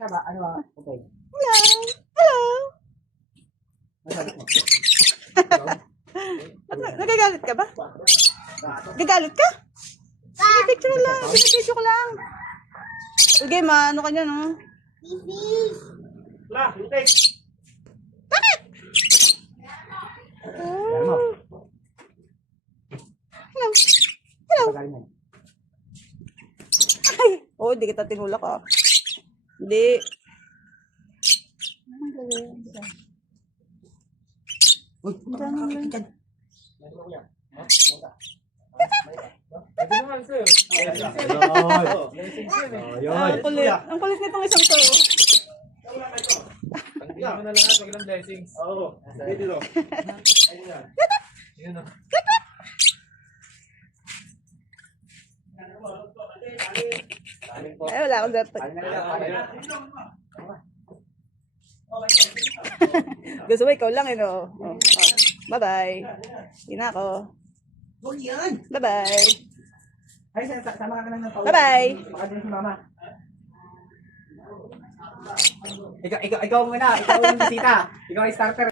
Tama, ano ba? Okay. Hello. Hello. Masabi mo. Nagagalit ka ba? Nagagalit ka? Picture lang. Pinipicture ko lang. Okay, ma. Ano ka dyan, no? La, hintay. Bakit? Alam mo. Hello. Hello. Pagaling yan. Ay. Oh, hindi kita tinulak, ah. Hindi. Uy, nakakakit dyan. Ang kulit. Ang kulit nitong isang to. Hindi mo na lahat, wag lang blessings. Oo. Pwede lo. Ayun na. Ay, wala akong dapat. Gusto mo, ikaw lang, eh, no? Oh. Bye-bye. Hindi na ako. Huwag yan. Bye-bye. Ay, sama ka lang ng pauwi. Bye-bye. Baka din si mama. Ikaw muna. Ikaw yung bisita. Ikaw ay starter.